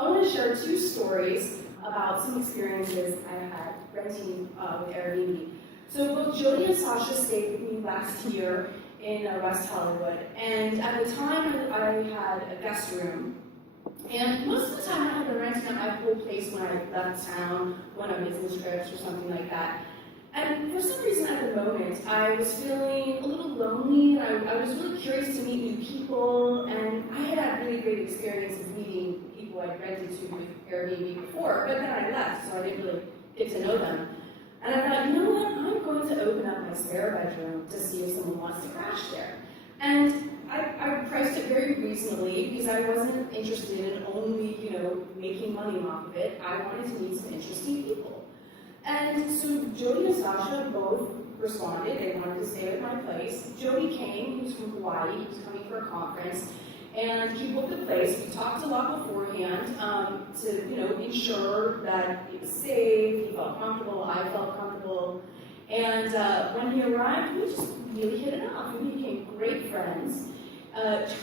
I want to share two stories about some experiences I had renting with Airbnb. So both Jody and Sasha stayed with me last year in West Hollywood, and at the time I had a guest room. And most of the time I had been renting out my whole place when I left town, went on business trips or something like that. And for some reason at the moment, I was feeling a little lonely, and I was really curious to meet new people, and I had had really great experiences meeting people I'd rented to with Airbnb before, but then I left, so I didn't really get to know them. And I thought, you know what, I'm going to open up my spare bedroom to see if someone wants to crash there. And I priced it very reasonably because I wasn't interested in only, making money off of it. I wanted to meet some interesting people. And so Jody and Sasha both responded. They wanted to stay at my place. Jody came, he was from Hawaii, he was coming for a conference, and he booked the place. We talked a lot beforehand to, ensure that it was safe, he felt comfortable, I felt comfortable. And when he arrived, we just really hit it off. We became great friends.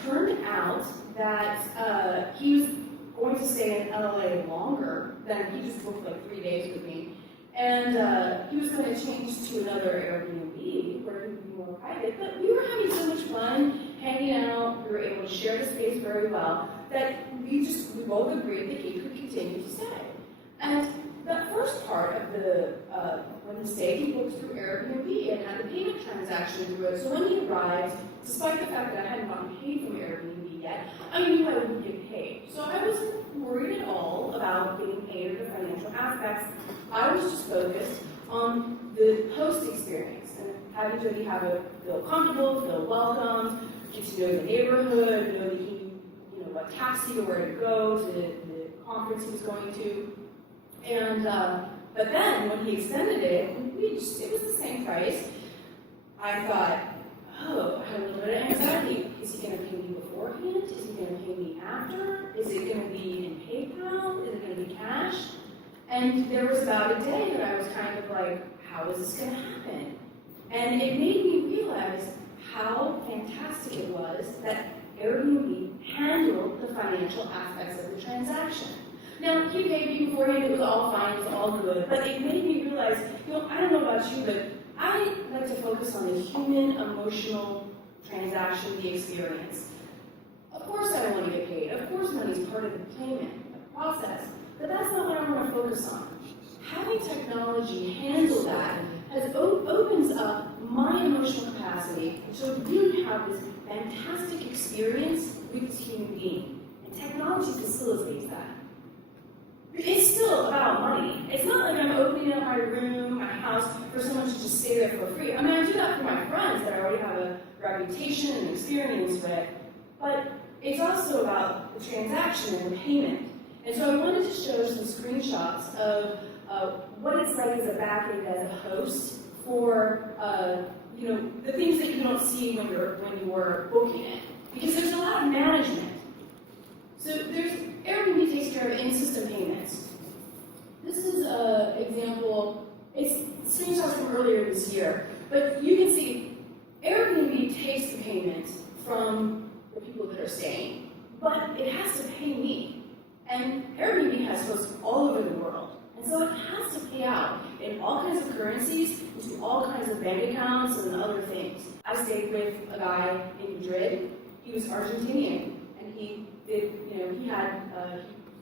Turned out that he was going to stay in LA longer than he just booked like 3 days with me. And he was going to change to another Airbnb where he would be more private. But we were having so much fun hanging out. We were able to share the space very well that we both agreed that he could continue to stay. And that first part of when he stayed, he booked through Airbnb and had the payment transaction through it. So when he arrived, despite the fact that I hadn't gotten paid from Airbnb yet, I knew I would get paid. So I wasn't worried at all about getting paid or the financial aspects. I was just focused on the host experience and having Jody feel comfortable, feel welcomed, get to know the neighborhood, know that he knew what taxi or where to go to the conference he was going to. And but then when he extended it, it was the same price. I thought, oh, I had a little bit of anxiety. Is he going to pay me beforehand? Is he going to pay me after? Is it going to be in PayPal? Is it going to be cash? And there was about a day that I was kind of like, how is this going to happen? And it made me realize how fantastic it was that Airbnb handled the financial aspects of the transaction. Now, he paid me beforehand, it was all fine, it was all good, but it made me realize, I don't know about you, but I like to focus on the human, emotional transaction, the experience. Of course I want to get paid, of course money is part of the payment process, but that's not what I want to focus on. Having technology handle that opens up my emotional capacity to really have this fantastic experience with this human being, and technology facilitates that. It's still about money. It's not like I'm opening up my room, my house, for someone to just stay there for free. I mean, I do that for my friends that I already have a reputation and experience with, but it's also about the transaction and the payment. And so I wanted to show some screenshots of what it's like as a back-end, as a host for the things that you don't see when you were booking it, because there's a lot of management. So Airbnb takes care of in-system payments. This is an example. It's screenshots from earlier this year, but you can see Airbnb takes the payment from the people that are staying, but it has to pay me. And Airbnb has hosts all over the world, and so it has to pay out in all kinds of currencies, into all kinds of bank accounts and other things. I stayed with a guy in Madrid. He was Argentinian, and he had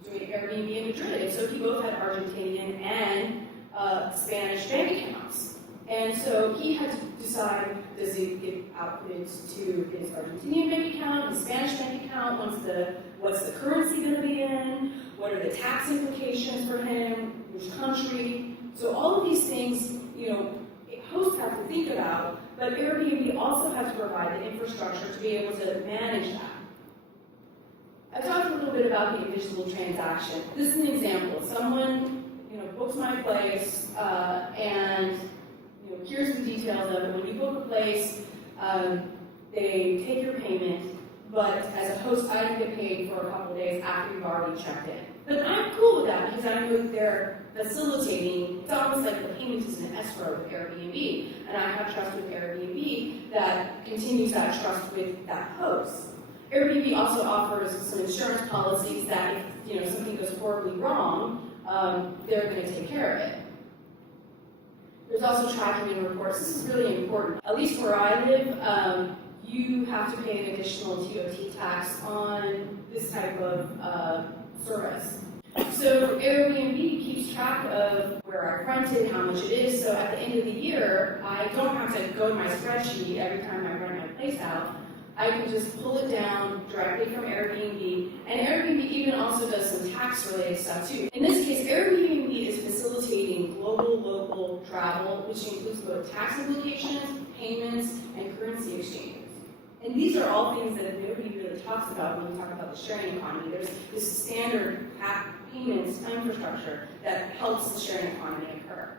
doing Airbnb in Madrid, and so he both had Argentinian and Spanish bank accounts. And so he had to decide, does he get output to his Argentinian bank account, his Spanish bank account, what's the currency going to be in, what are the tax implications for him, which country. So all of these things, hosts have to think about, but Airbnb also has to provide the infrastructure to be able to manage that. I talked a little bit about the invisible transaction. This is an example. Someone, books my place, and here's the details of it. When you book a place, they take your payment, but as a host, I don't get paid for a couple of days after you've already checked in. But I'm cool with that because I know that they're facilitating. It's almost like the payment is an escrow with Airbnb, and I have trust with Airbnb that continues that trust with that host. Airbnb also offers some insurance policies that if something goes horribly wrong, they're going to take care of it. There's also tracking and reports. This is really important. At least where I live, you have to pay an additional TOT tax on this type of service. So Airbnb keeps track of where I rented, how much it is, so at the end of the year, I don't have to go to my spreadsheet every time I rent my place out. I can just pull it down directly from Airbnb, and Airbnb even also does some tax-related stuff too. In this case, Airbnb is facilitating global, local travel, which includes both tax implications, payments, and currency exchanges. And these are all things that nobody really talks about when we talk about the sharing economy. There's this standard payments infrastructure that helps the sharing economy occur.